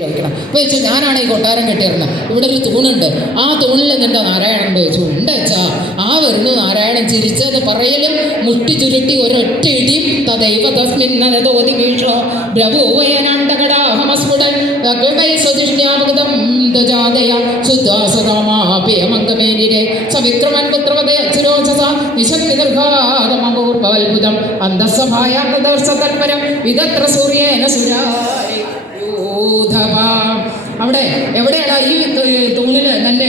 ചോദിക്കണം. അപ്പോൾ ചോദിച്ചു ഞാനാണ് ഈ കൊട്ടാരം കെട്ടിയിരുന്നത്, ഇവിടെ ഒരു തൂണുണ്ട്, ആ തൂണിൽ എന്നിട്ട് നാരായണൻ ചോദിച്ചു ഉണ്ട് വെച്ചാ ആ വരുന്നു നാരായണൻ ചിരിച്ചത് പറയലും മുട്ടി ചുരുട്ടി ഒരൊറ്റ ഇടിയും തദൈവ തസ്മിന്നതോതി വീക്ഷോ ബ്രഭൂവയനാണ്ടകടാഹമസ്ഫുടൻ സ്വതിഷ്ണ്യാപകതം ദജാതയ ശുദ്ധാസതാമാഭ്യമംഗമേനിരെ സവിക്രമൻ പുത്രവദേ അച്ചുരോചസ നിശക്തി നിർഘാതമപൂർവത്ഭുതം അന്തസ്സഭായാന്തദർശതൽപരം വിദത്ര സൂര്യേന സുരാരി. അവിടെ എവിടെയാണ് ഈ തൂണിൽ നല്ല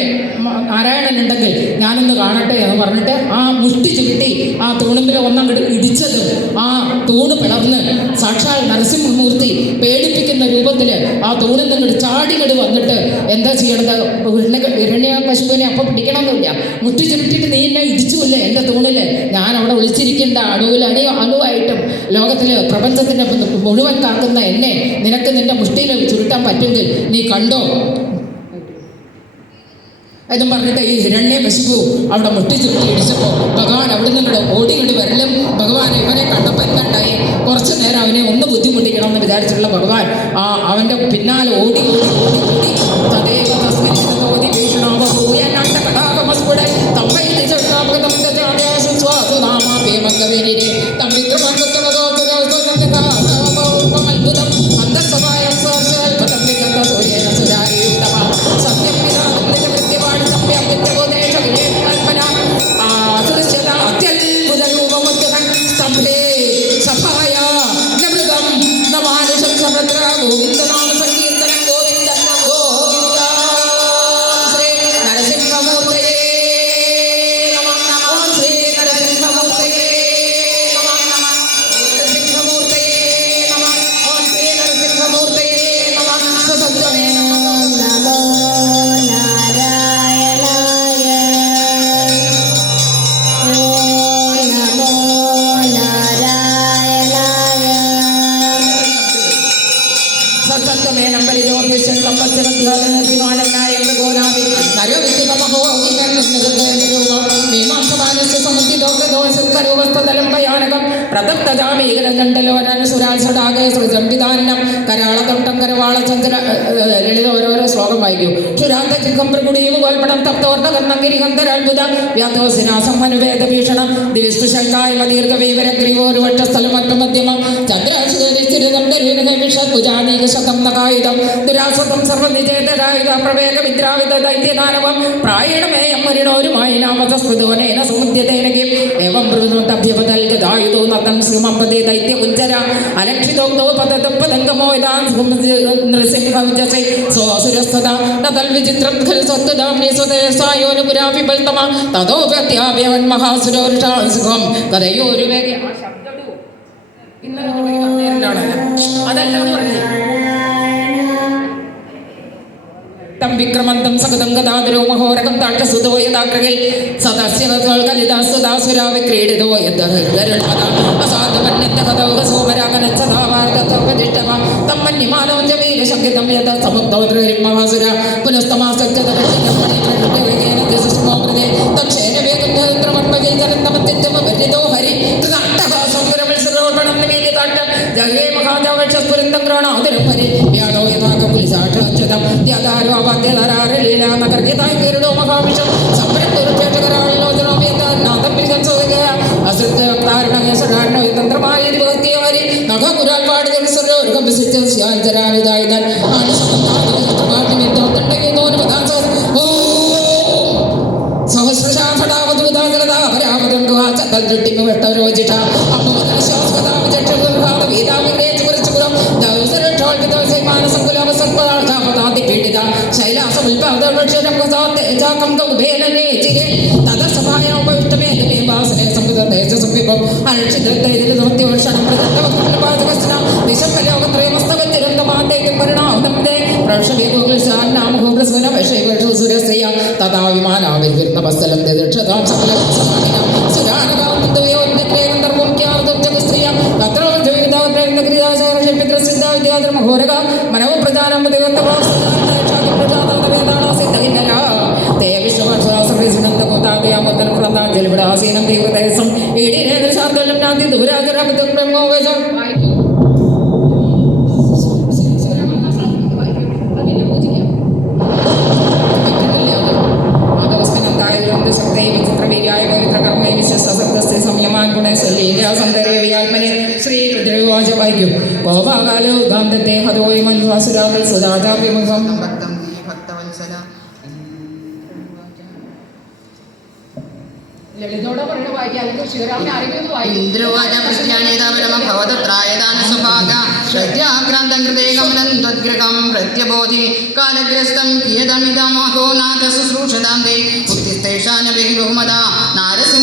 നാരായണൻ ഉണ്ടെങ്കിൽ ഞാനൊന്ന് കാണട്ടെ എന്ന് പറഞ്ഞിട്ട് ആ മുഷ്ടി ചുരുട്ടി ആ തൂണിൽ ഒന്നങ്ങോട്ട് ഇടിച്ചത് ആ തൂണ് പിളർന്ന് സാക്ഷാൽ നരസിംഹമൂർത്തി പേടിപ്പിക്കുന്ന രൂപത്തിൽ ആ തൂണിൽ നിന്നിട്ട് ചാടിങ്ങട് വന്നിട്ട് എന്താ ചെയ്യണത്, ഹിരണ്യകശിപുവിനെ അപ്പം പിടിക്കണമെന്നില്ല, മുഷ്ടി ചുരുട്ടിയിട്ട് നീ എന്നെ ഇടിച്ചുമില്ല എൻ്റെ തൂണിൽ, ഞാൻ അവിടെ ഒളിച്ചിരിക്കേണ്ട അണുവായിട്ടും ലോകത്തിൽ പ്രപഞ്ചത്തിൻ്റെ മുഴുവൻ കാക്കുന്ന എന്നെ നിനക്ക് നിന്റെ മുഷ്ടിയിൽ ചുരുട്ടാൻ പറ്റുമെങ്കിൽ നീ കണ്ടോ എന്നും പറഞ്ഞിട്ട് ഈ ഹിരണ്യകശിപു അവിടെ മുട്ടി ചുരുട്ടി ഇടിച്ചപ്പോൾ ഭഗവാൻ അവിടെ നിന്നിട്ട് ഓടിങ്ങോട്ട് വരലും ഭഗവാൻ ഇവനെ കണ്ടപ്പോൾ എന്തുണ്ടായി, കുറച്ചു നേരം അവനെ ഒന്ന് ബുദ്ധിമുട്ടിക്കണം എന്ന് വിചാരിച്ചിട്ടുള്ള ഭഗവാൻ അവൻ്റെ പിന്നാലെ ഓടി ഓടി ഓടി ഓടി തദൈവ തസ്മിന്നതോതി ഭീഷണോപൂയനാണ്ടകടാഹമസ്ഫുടൻ തംവൈതിജടാഭ്യസുസ്വാസുനാമാഭ്യമംഗമേനിരെ തംവിക്രമംഗതമതോപമത്ഭുതം അന്തസ്സഭായം സർശൽപതം വിഗത സൂര്യേന സുരാരിയുക്തമ സത്യം പിതാനം നിജകൃത്യവാണി സംഭ്യമിത്യബോധേഷ വിജയകൽപ്പന ആസുരശ്യത അത്യത്ഭുത രൂപമുദ്ഗതൻ സ്തംഭേ സഭായ നമൃതം നമാനുഷം സമദ്ര ഗോവിന്ദനാമ സങ്കീർത്തനം ഗോവിന്ദ ഗോവിന്ദ. ശ്രീ നരസിംഹമൂർത്തയേ നമഃ നമഃ. ശ്രീ നരസിംഹമൂർത്തയേ നമഃ നമഃ. നരസിംഹമൂർത്തയേ നമഃ. ഓം ശ്രീ നരസിംഹമൂർത്തയേ നമഃ. സസത്വമേ നമോ നമോ നാരായണായ. ഓം നമോ നാരായണായ. സത്സംഗമേ നമ്പരിലോഭ്യശ്ചൻ തപസ്സരധ്യാനനായ ഗോരാവി നരവിദ്യുതമഹോഗികൻ നിന്നതരൂപം മീമാംസമാനസ്യ സമുദ്ധിദോഗ്രദോഷക്കരൂപസ്ഥതലം ഭയാനകം പ്രദഗ്ധജാമീകരജണ്ഡലോരൻ സുരാൽസടാകെ സൃജംബിതാന്നം കരാളതൊട്ടം കരവാളചന്ദ്ര ലളിത ഓരോരോ ശ്ലോകം വായിക്കൂ. ക്ഷുരാന്ത ചിഖം പ്രകുടീവ് ഗോൽപണം തപ്തോർദ്ധകർണങ്കിരിഹന്തരത്ഭുത വ്യാധോസിനാസം മനുവേദഭീഷണം ദിവിസ്തുശങ്കായ ദീർഘവീവരഗ്രീവോരുവക്ഷസ്ഥലം മധ്യമം ചന്ദ്രസ്ഥിരം ദരീർഘവിഷഭുജാനീകശതം നകായുധം ദുരാസതം സർവനിചേതരായുധ പ്രവേഗവിദ്രാവിധ ദൈത്യദാനവം പ്രായണമേയം മരിണോരുമായി നാമതസ്മൃതോനേന സമുദ്യതേനകിൽ ഏവം മൃദുതഭ്യപതൽ ഗദായുധോ നതം ശ്രീമംപദേ ദൈത്യകുഞ്ചര അലക്ഷിതോക്തോ പതതപതംഗമോ യദാം നൃസിംഹവിജസൈ സ്വസുരസ്ഥത നതൽ വിചിത്രം ഖൽ സത്വദാംനി സ്വദേശായോനുപുരാപി ബൽതമ തതോ പ്രത്യാവ്യവൻ മഹാസുരോരുഷാസുഖം കഥയോരുവേഗ. ആ ശബ്ദം ഇന്നലെ നേരിലാണ് അതെല്ലാം പറഞ്ഞു. തം വിക്രമന്തം സകതം ഗദാധരോ മഹോരകം താട്ടസുതോ യഥാഗ്രഹിൽ സദസ്യകലിതാസുദാസുരാ വിക്രീഡിതോ യദ്ഗരുൾപദ അസാധുപന്യത്തകഥോകസോമരാഗനച്ഛതാവാർദ്ധതോപജിഷ്ടമ തം മന്യമാനോ ച വീരശങ്കിതം യഥ സമുദ്ദോദ്രഹിം മഹാസുര പുനസ്തമാസക്തദർശനമണിവേഗേന ദശസ്മോകൃതേ തക്ഷേന വേഗന്ധമത്പജൈതരന്തമത്യജമപരിതോ ഹരി തദാട്ടഹാസംഗരമത്സരോപണം നിമീലിതാട്ടം ജഗേ മഹാജാവക്ഷസ്ഫുരന്തം ക്രോണാതുരം ഹരി വ്യാളോ യഥാകപുലിസാക്ഷതം ത്യാദാരോ അവാദ്യധാരാരലീലാ നഗർഗതായി കേരളോ മഹാവിഷം സംരംഭുരക്ഷേഷകരാളിലോചനോ വേദനാഥം പിൽകൻസോഗ അസൃത്യകാരണമേശകാരണോ തന്ത്രമായ ദിവസ്തിയാരി നഖകുരാൽപാട് ജനസരോർഗം വിസിച്ച് സ്യാഞ്ചരാനുദായുധൻ സഹസ്രശാഫടാവതുദാകരതാപരാമദം പീഡിത ശൈലാസമുൽപാദക്ഷരം ഗൗഭേനേ ചിരേ തദസഭായോപവിഷ്ടമേ വാസനേ സംവിധ സമീപം അരക്ഷിതൃത്തൈതിരുവർഷണം പ്രദത്തവസ്തപാദകസ്നാം നിശംബലോകത്രയമസ്തവത്തിരന്തമാന്തൈകം പരിണാമദംദേ പ്രക്ഷവേദോഗ്ലശാന്നാമഹോഗ്ലസ്വന വൈഷൈവക്ഷുസുരസ്യ തഥാ വിമാനാവിർന്നപസ്ഥലം ദക്ഷതാം സകലം സമാനിനം സുരാനകാന്തയോന്യക്രേകന്തർമുഖ്യാർദ്ദസ്ത്രീയം തത്ര മഹോരക മനോ പ്രധാനം ജലിവിടാസീനം തീവ്രദേശം ഇടീനേന്ദ്ര ശാന്തം നാന്തി ദൂരാജരാമോ ശീലാസന്തരേവിയാത്മനെ ശ്രീ രുദ്രവിവാച വായിക്കും. കോപാകാലോ ഗാന്ധത്തെ ഹതോയമൻവാസുരാമൽ സുധാതാഭിമുഖം ഭക്തം ഭക്തവത്സല ലളിതോടെ പറഞ്ഞ വായിക്കാം. അല്ലെങ്കിൽ ശിവരാമനെ ആരെങ്കിലും വായിക്കും. ഇന്ദ്രവാച പ്രത്യാനേതാപരമ ഭവതത്രായദാനസ്വഭാഗ ശ്രദ്ധാക്രാന്തം ഹൃദയകമലം ത്വദ്ഗൃഹം പ്രത്യബോധി കാലഗ്രസ്തം കിയതമിതമഹോ നാഥ ശുശ്രൂഷതാന്തേ ബുദ്ധിസ്തേഷാനഭിः ബഹുമതാ നാരസ